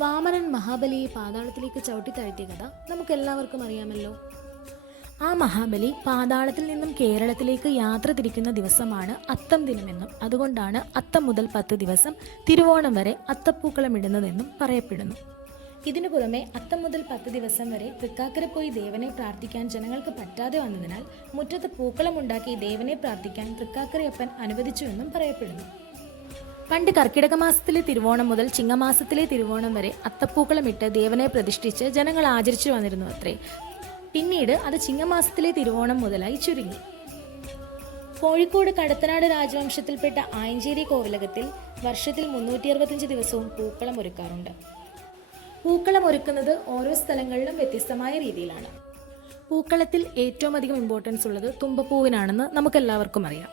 വാമനൻ മഹാബലിയെ പാതാളത്തിലേക്ക് ചവിട്ടിത്താഴ്ത്തിയ കഥ നമുക്കെല്ലാവർക്കും അറിയാമല്ലോ. ആ മഹാബലി പാതാളത്തിൽ നിന്നും കേരളത്തിലേക്ക് യാത്ര തിരിക്കുന്ന ദിവസമാണ് അത്തം ദിനമെന്നും അതുകൊണ്ടാണ് അത്തം മുതൽ 10 ദിവസം തിരുവോണം വരെ അത്തപ്പൂക്കളം ഇടുന്നതെന്നും പറയപ്പെടുന്നു. ഇതിനു പുറമെ അത്തം മുതൽ 10 ദിവസം വരെ തൃക്കാക്കര പോയി ദേവനെ പ്രാർത്ഥിക്കാൻ ജനങ്ങൾക്ക് പറ്റാതെ വന്നതിനാൽ മുറ്റത്ത് പൂക്കളമുണ്ടാക്കി ദേവനെ പ്രാർത്ഥിക്കാൻ തൃക്കാക്കരയപ്പൻ അനുവദിച്ചുവെന്നും പറയപ്പെടുന്നു. പണ്ട് കർക്കിടക മാസത്തിലെ തിരുവോണം മുതൽ ചിങ്ങമാസത്തിലെ തിരുവോണം വരെ അത്തപ്പൂക്കളമിട്ട് ദേവനെ പ്രതിഷ്ഠിച്ച് ജനങ്ങൾ ആചരിച്ചു വന്നിരുന്നു അത്രേ. പിന്നീട് അത് ചിങ്ങമാസത്തിലെ തിരുവോണം മുതലായി ചുരുങ്ങി. കോഴിക്കോട് കടത്തനാട് രാജവംശത്തിൽപ്പെട്ട ആയഞ്ചേരി കോവിലകത്തിൽ വർഷത്തിൽ 365 ദിവസവും പൂക്കളം ഒരുക്കാറുണ്ട്. പൂക്കളം ഒരുക്കുന്നത് ഓരോ സ്ഥലങ്ങളിലും വ്യത്യസ്തമായ രീതിയിലാണ്. പൂക്കളത്തിൽ ഏറ്റവും അധികം ഇമ്പോർട്ടൻസ് ഉള്ളത് തുമ്പപ്പൂവിനാണെന്ന് നമുക്കെല്ലാവർക്കും അറിയാം.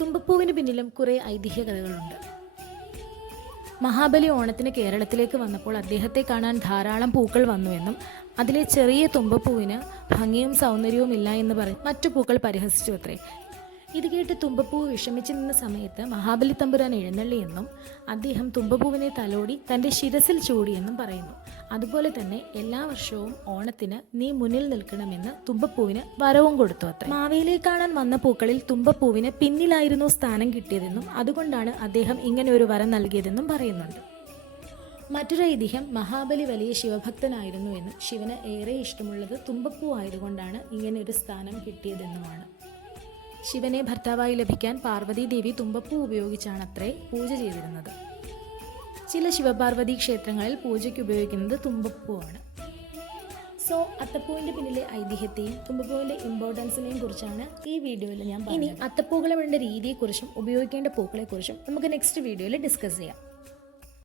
തുമ്പപ്പൂവിന് പിന്നിലും കുറേ ഐതിഹ്യ കഥകളുണ്ട്. മഹാബലി ഓണത്തിന് കേരളത്തിലേക്ക് വന്നപ്പോൾ അദ്ദേഹത്തെ കാണാൻ ധാരാളം പൂക്കൾ വന്നുവെന്നും അതിലെ ചെറിയ തുമ്പപ്പൂവിന് ഭംഗിയും സൗന്ദര്യവും ഇല്ല എന്ന് പറഞ്ഞ് മറ്റു പൂക്കൾ പരിഹസിച്ചു അത്രേ. ഇത് കേട്ട് തുമ്പപ്പൂവ് വിഷമിച്ചു നിന്ന സമയത്ത് മഹാബലി തമ്പുരാൻ എഴുന്നള്ളിയെന്നും അദ്ദേഹം തുമ്പപ്പൂവിനെ തലോടി തൻ്റെ ശിരസിൽ ചൂടിയെന്നും പറയുന്നു. അതുപോലെ തന്നെ എല്ലാ വർഷവും ഓണത്തിന് നീ മുന്നിൽ നിൽക്കണമെന്ന് തുമ്പപ്പൂവിന് വരവും കൊടുത്തു അത്രേ. മാവേലിയെ കാണാൻ വന്ന പൂക്കളിൽ തുമ്പപ്പൂവിന് പിന്നിലായിരുന്നു സ്ഥാനം കിട്ടിയതെന്നും അതുകൊണ്ടാണ് അദ്ദേഹം ഇങ്ങനെ ഒരു വരം നൽകിയതെന്നും പറയുന്നുണ്ട്. മറ്റൊരു ഐതിഹ്യം മഹാബലി വലിയ ശിവഭക്തനായിരുന്നുവെന്നും ശിവന് ഏറെ ഇഷ്ടമുള്ളത് തുമ്പപ്പൂ ആയതുകൊണ്ടാണ് ഇങ്ങനെ ഒരു സ്ഥാനം കിട്ടിയതെന്നുമാണ്. ശിവനെ ഭർത്താവായി ലഭിക്കാൻ പാർവതി ദേവി തുമ്പപ്പൂ ഉപയോഗിച്ചാണത്രേ പൂജ ചെയ്തിരുന്നത്. ചില ശിവപാർവതി ക്ഷേത്രങ്ങളിൽ പൂജയ്ക്ക് ഉപയോഗിക്കുന്നത് തുമ്പപ്പൂവാണ്. സോ അത്തപ്പൂവിൻ്റെ പിന്നിലെ ഐതിഹ്യത്തെയും തുമ്പപ്പൂവിൻ്റെ ഇമ്പോർട്ടൻസിനെയും കുറിച്ചാണ് ഈ വീഡിയോയിൽ ഞാൻ പറഞ്ഞത്. ഇനി അത്തപ്പൂക്കളം ഇടേണ്ട രീതിയെക്കുറിച്ചും ഉപയോഗിക്കേണ്ട പൂക്കളെക്കുറിച്ചും നമുക്ക് നെക്സ്റ്റ് വീഡിയോയിൽ ഡിസ്കസ് ചെയ്യാം.